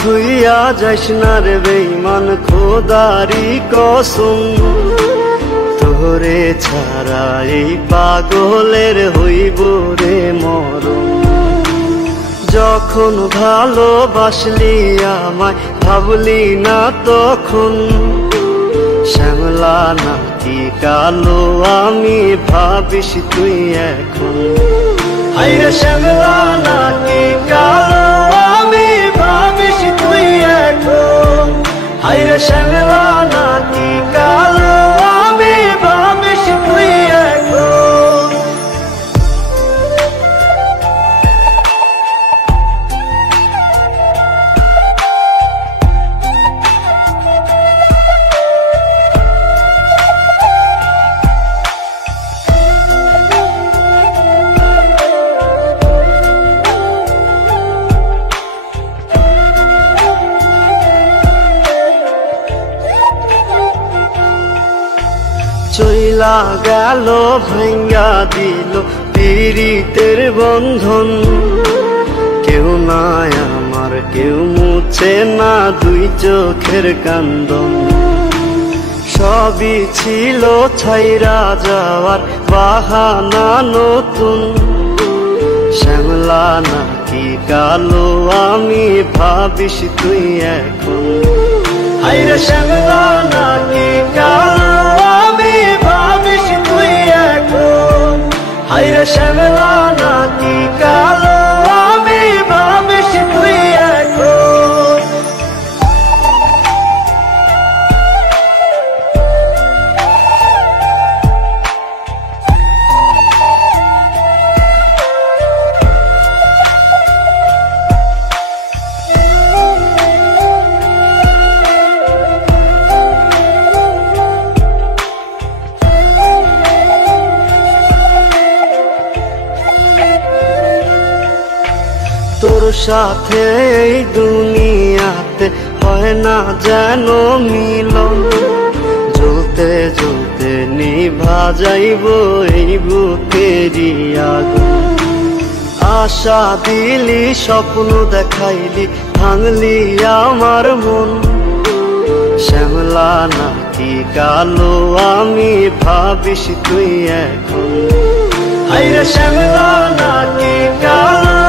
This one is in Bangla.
থুইয়া যাইস না রে বেঈমান খোদারি কসম, তোরে ছাড়া এই পাগলের হইব রে মরণ। যখন ভালোবাসলি আমায় ভাবলি না তখন, শ্যামলা নাকি কালো আমি ভাবিস তুই এখন। হায়রে শ্যামলা নাকি কালো আমি ভাবিস তুই এখন। হায়রে শ্যামলা নাকি কালো আমি ভাবিস তুই এখন। চইলা গেল ভাঙ্গা দিল পীড়িতের বন্ধন, কেউ নাই আমার কেউ মুছে না দুই চোখের কান্দন। সবই ছিল ছাইরা যাওয়ার বাহানা নতুন, শ্যামলা নাকি কালো আমি ভাবিস তুই এখন। হায়রে শ্যামলা নাকি কালো আমি ভাবিস তুই এখন। হায়রে শ্যামলা নাকি কালো আমি ভাবিস তুই এখন। তোর সাথে এই দুনিয়াতে হয় না যেন মিলন, জ্বলতে জ্বলতে নিভা যাইব এই বুকেরই আগুন। আশা দিলি স্বপ্ন দেখাইলি ভাঙলি আমার মন, শ্যামলা নাকি কালো আমি ভাবিস তুই এখন। হায়রে শ্যামলা নাকি কালো